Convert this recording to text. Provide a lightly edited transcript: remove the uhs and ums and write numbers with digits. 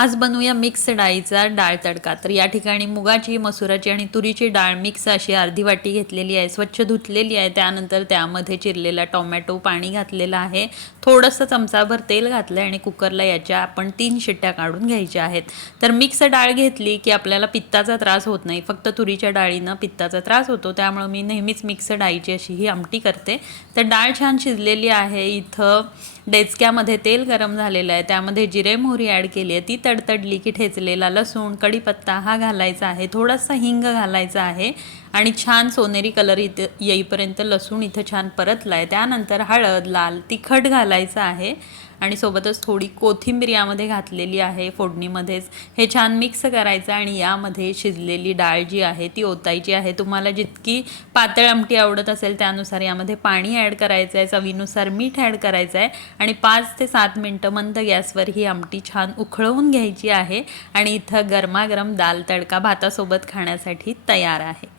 आज बनवूया मिक्स डाळीचा डाळ तडका। तर या ठिकाणी मुगाची, मसुराची आणि तुरीची डाळ मिक्स अशी अर्धी वाटी घेतलेली आहे, स्वच्छ धुतलेली आहे। त्यानंतर त्यामध्ये चिरलेला टोमॅटो, पाणी घातलेलं आहे, थोडंसं चमचाभर तेल घातलं आणि कुकरला याच्या आपण 3 शिट्ट्या काढून घ्यायच्या आहेत। तर मिक्स डाळ घेतली की आपल्याला पित्ताचा त्रास होत नाही, फक्त तुरीच्या डाळीनं पित्ताचा त्रास होतो, त्यामुळे मी नेहमीच मिक्स डाळीची अशी ही आमटी करते। तर डाळ छान शिजलेली आहे। इथं डेचक्यामध्ये तेल गरम झालेलं आहे, त्यामध्ये जिरे मोहरी ॲड केली आहे, ती तडतडली की ठेचलेला लसूण, कढीपत्ता हा घालायचा आहे, थोडासा हिंग घालायचा आहे आणि छान सोनेरी कलर इथं येईपर्यंत लसूण इथं छान परतला आहे। त्यानंतर हळद, लाल तिखट घालायचं आहे आणि सोबतच थोडी कोथिंबीर यामध्ये घातलेली आहे फोडणीमध्येच। हे छान मिक्स करायचं आणि यामध्ये शिजलेली डाळ जी आहे ती ओतायची आहे। तुम्हाला जितकी पातळ आमटी आवडत असेल त्यानुसार यामध्ये पाणी ॲड करायचं आहे, चवीनुसार मीठ ॲड करायचं आहे आणि 5 ते 7 मिनटं मंद गॅसवर ही आमटी छान उकळवून घ्यायची आहे आणि इथं गरमागरम दाल तडका भातासोबत खाण्यासाठी तयार आहे।